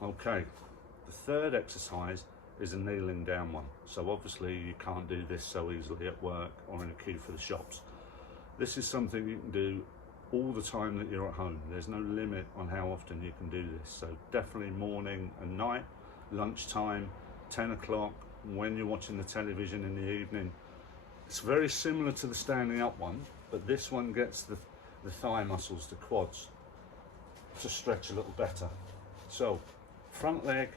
Okay, the third exercise is a kneeling down one. So obviously you can't do this so easily at work or in a queue for the shops. This is something you can do all the time that you're at home. There's no limit on how often you can do this. So definitely morning and night, lunchtime, 10 o'clock, when you're watching the television in the evening. It's very similar to the standing up one, but this one gets the thigh muscles, the quads, to stretch a little better. So front leg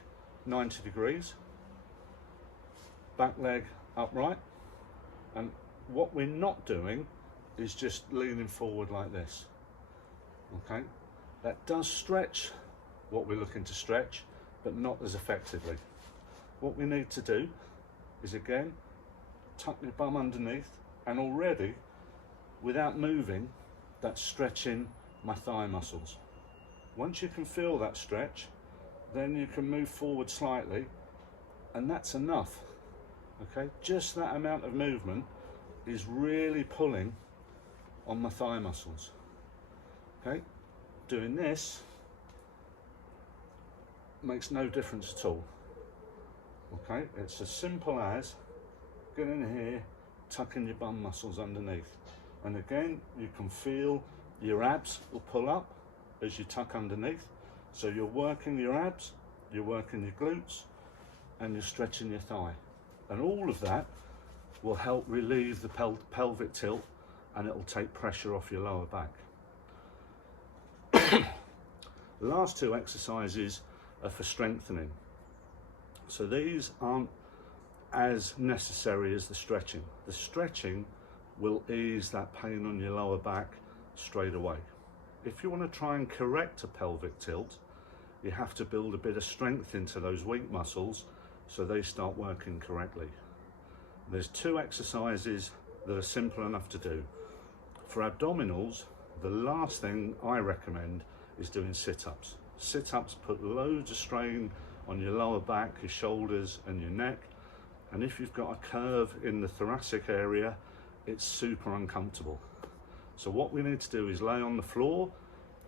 90 degrees, back leg upright, and what we're not doing is just leaning forward like this. Okay, that does stretch what we're looking to stretch, but not as effectively. What we need to do is, again, tuck your bum underneath, and already without moving, that's stretching my thigh muscles. Once you can feel that stretch, then you can move forward slightly, and that's enough. Okay, just that amount of movement is really pulling on my thigh muscles. Okay, doing this makes no difference at all. Okay, it's as simple as getting in here, tucking your bum muscles underneath, and again you can feel your abs will pull up as you tuck underneath. So you're working your abs, you're working your glutes, and you're stretching your thigh, and all of that will help relieve the pelvic tilt, and it'll take pressure off your lower back. The last two exercises are for strengthening. So these aren't as necessary as the stretching. The stretching will ease that pain on your lower back straight away. If you want to try and correct a pelvic tilt, you have to build a bit of strength into those weak muscles so they start working correctly. There's two exercises that are simple enough to do. For abdominals, the last thing I recommend is doing sit-ups. Sit-ups put loads of strain on your lower back, your shoulders and your neck, and if you've got a curve in the thoracic area, it's super uncomfortable. So what we need to do is lay on the floor.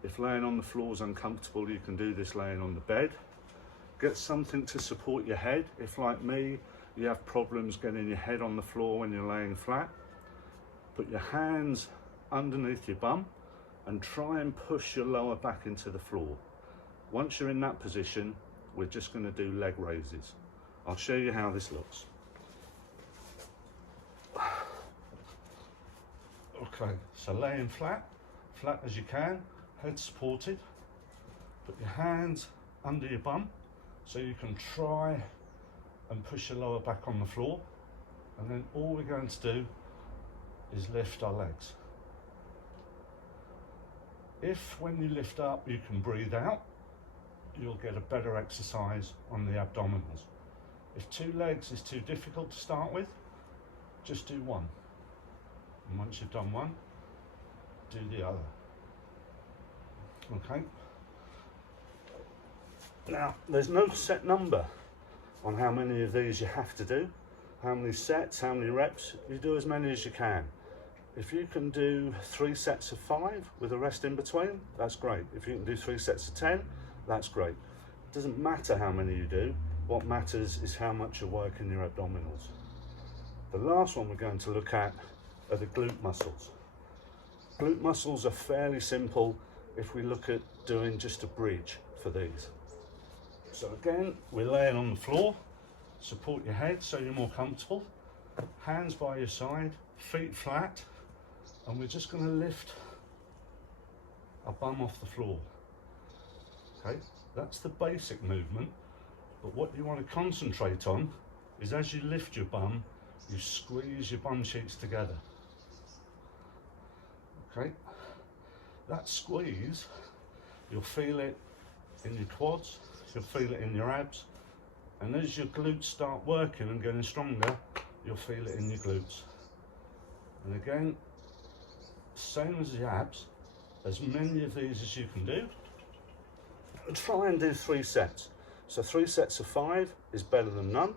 If laying on the floor is uncomfortable, you can do this laying on the bed. Get something to support your head. If, like me, you have problems getting your head on the floor when you're laying flat, put your hands underneath your bum and try and push your lower back into the floor. Once you're in that position, we're just going to do leg raises. I'll show you how this looks. Okay, so laying flat as you can, head supported. Put your hands under your bum so you can try and push your lower back on the floor, and then all we're going to do is lift our legs. If when you lift up you can breathe out, you'll get a better exercise on the abdominals. If two legs is too difficult to start with, just do one. And once you've done one, do the other. Okay? Now, there's no set number on how many of these you have to do, how many sets, how many reps. You do as many as you can. If you can do 3 sets of 5 with a rest in between, that's great. If you can do 3 sets of 10, that's great. It doesn't matter how many you do. What matters is how much you're working your abdominals. The last one we're going to look at are the glute muscles. Glute muscles are fairly simple if we look at doing just a bridge for these. So again, we're laying on the floor, support your head so you're more comfortable, hands by your side, feet flat, and we're just going to lift our bum off the floor. Okay, that's the basic movement, but what you want to concentrate on is as you lift your bum, you squeeze your bum cheeks together. Okay, that squeeze, you'll feel it in your quads, you'll feel it in your abs, and as your glutes start working and getting stronger, you'll feel it in your glutes. And again, same as the abs, as many of these as you can do. Try and do 3 sets. So 3 sets of 5 is better than none.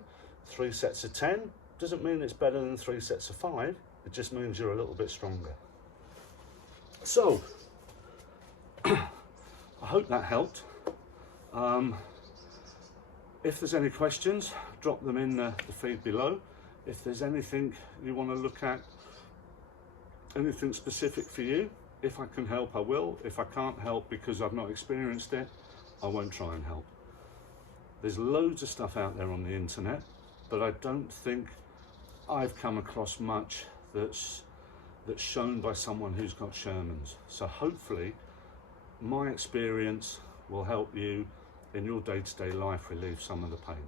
3 sets of 10 doesn't mean it's better than 3 sets of 5, it just means you're a little bit stronger. So, I hope that helped. If there's any questions, drop them in the feed below. If there's anything you want to look at, anything specific for you, if I can help, I will. If I can't help because I've not experienced it, I won't try and help. There's loads of stuff out there on the internet, but I don't think I've come across much that's shown by someone who's got Sherman's. So hopefully my experience will help you in your day-to-day life relieve some of the pain.